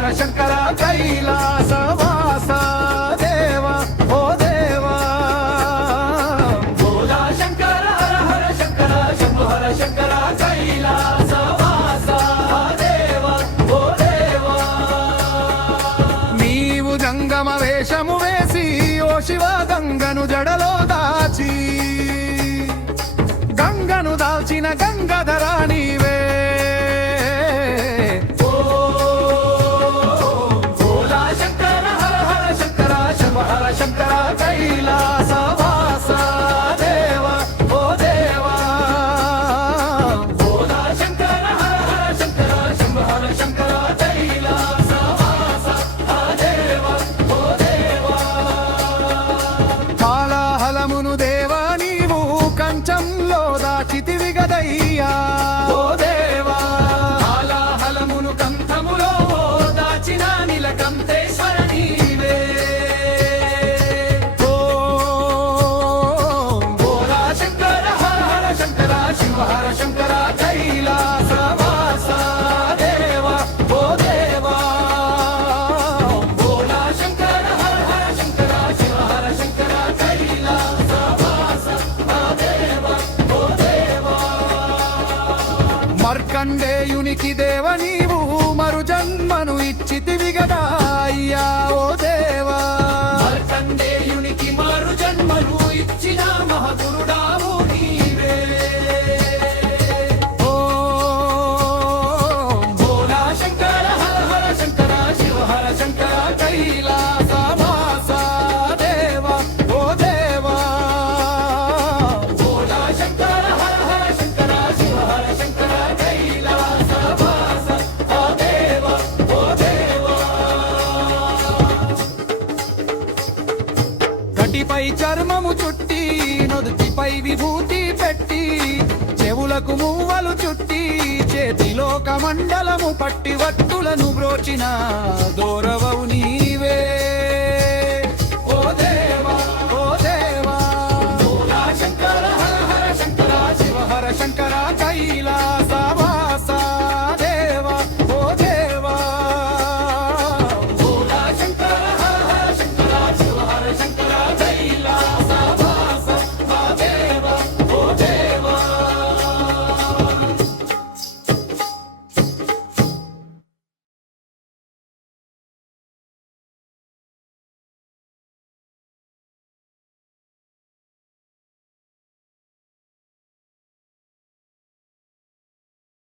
హర శంకర కైలాసవాస దేవా ఓ దేవా భోలా శంకర హర హర శంకర శంభు హర శంకర కైలాసవాస దేవా ఓ దేవా నీవు జంగమ వేషము వేసి ఓ శివ గంగను జడలో దాచి గంగను దాల్చిన గంగాధర నీవే శంకర కైలాసవాస దేవా ఓ దేవా భోలా శంకర హర హర శంకర శంభు హర శంకర కైలాసవాస దేవా ఓ దేవా కాలాహలమును దేవా నీవు కంచంలో దాచితివి గదయ్యా ఓ దేవా కాలాహలమును కంఠములో దాచిన నీలకంఠేశ్వర నీవే హర శంకర కైలాసవాస దేవా ఓ దేవా భోలా శంకర హర హర శంకర శివ హర శంకర కైలాసవాస దేవా ఓ దేవా మార్కండేయునికి దేవ నీవు మరు జన్మను ఇచ్చితివి గదా అయ్యా ఓ దేవా మార్కండేయునికి మరు జన్మను ఇచ్చిన మహగురుడావు నీవే శంకర కైలాసవాస దేవా ఓ దేవా భోలా శంకర హర హర శంకర శివ హర శంకర కైలాసవాస దేవా ఓ దేవా కటిపై చర్మము చుట్టి నుదుటిపై విభూతి పెట్టి చెవులకు మువ్వలు చుట్టి చేతిలో కమండలము పట్టి వట్టులను బ్రోచిన దోరవవు నీవే ఓ దేవా ఓ దేవా భోలా శంకర హర హర శంకర శివ హర శంకర కైలాస